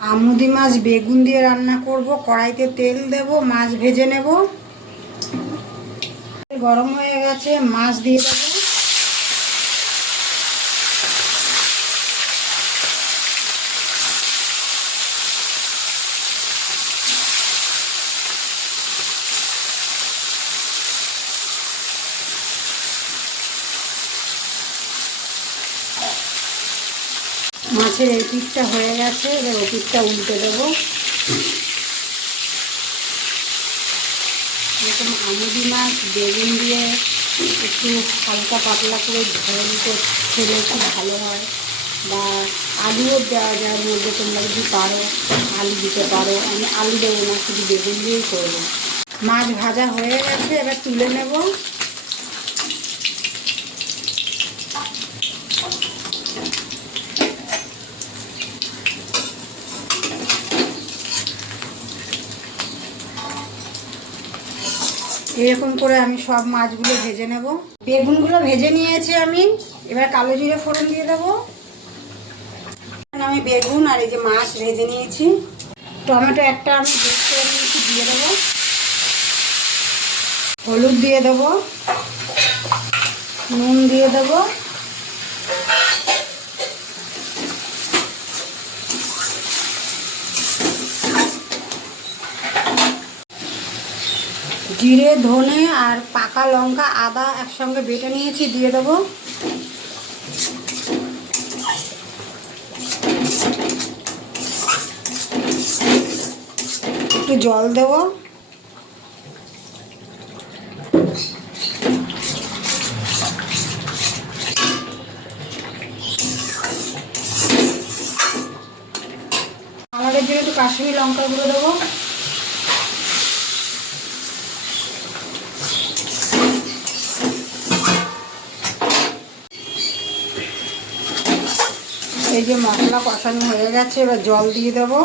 আমুদি মাছ বেগুন দিয়ে রান্না করব। কড়াইতে তেল দেব, মাছ ভেজে নেব। গরম হয়ে গেছে, মাছ দিয়ে দেবো। মাছের এই পিঠটা হয়ে গেছে, এবার ও পিঠটা উল্টে দেবো। এরকম আমুদি মাছ বেগুন দিয়ে একটু হালকা পাতলা করে ঝোল খেলে খুব ভালো হয়, বা আলুও দেওয়া যায় মধ্যে। তোমরা যদি পারো আলু দিতে পারো, আমি আলু দেবো না, শুধু বেগুন দিয়েই করবো। মাছ ভাজা হয়ে গেছে, এবার তুলে নেব। এরকম করে আমি সব মাছগুলো ভেজে নেব। বেগুনগুলো ভেজে নিয়েছি আমি, এবার কালো জিরে ফোড়ন দিয়ে দেবো। আমি বেগুন আর এই যে মাছ ভেজে নিয়েছি। টমেটো একটা আমি বেশ করে নিয়েছি, দিয়ে দেবো। হলুদ দিয়ে দেবো, নুন দিয়ে দেবো, জিরে ধনে আর পাকা লঙ্কা আদা একসঙ্গে বেটে নিয়েছি, দিয়ে দেবো। একটু জল দেবো। আমাদের জন্য একটু কাশ্মীরি লঙ্কা গুঁড়ো দেবো। এই যে মশলা কষানো হয়ে গেছে, এবার জল দিয়ে দেবো।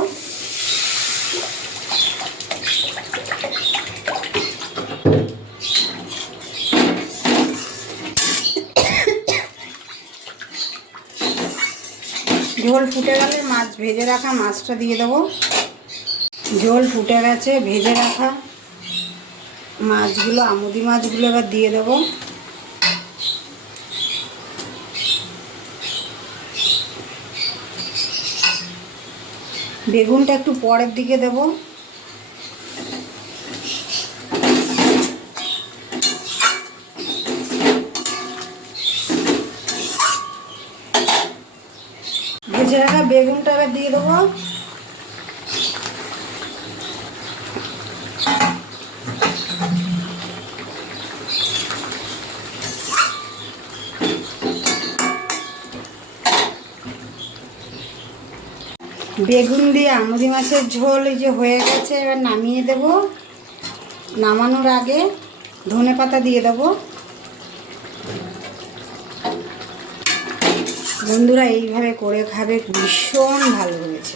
ঝোল ফুটে গেলে মাছ ভেজে রাখা মাছটা দিয়ে দেবো। ঝোল ফুটে গেছে, ভেজে রাখা মাছগুলো, আমুদি মাছগুলো এবার দিয়ে দেবো। বেগুনটা একটু পরের দিকে দেব। ভেজে রাখা বেগুনটা এবার দিয়ে দেবো। বেগুন দিয়ে আমুদি মাছের ঝোল এই যে হয়ে গেছে, এবার নামিয়ে দেব। নামানোর আগে ধনে পাতা দিয়ে দেব। বন্ধুরা এইভাবে করে খাবে, ভীষণ ভালো হয়েছে,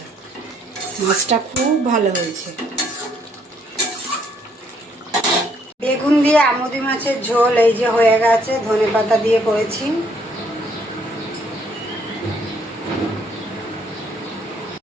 মাছটা খুব ভালো হয়েছে। বেগুন দিয়ে আমুদি মাছের ঝোল এই যে হয়ে গেছে, ধনে পাতা দিয়ে করেছি।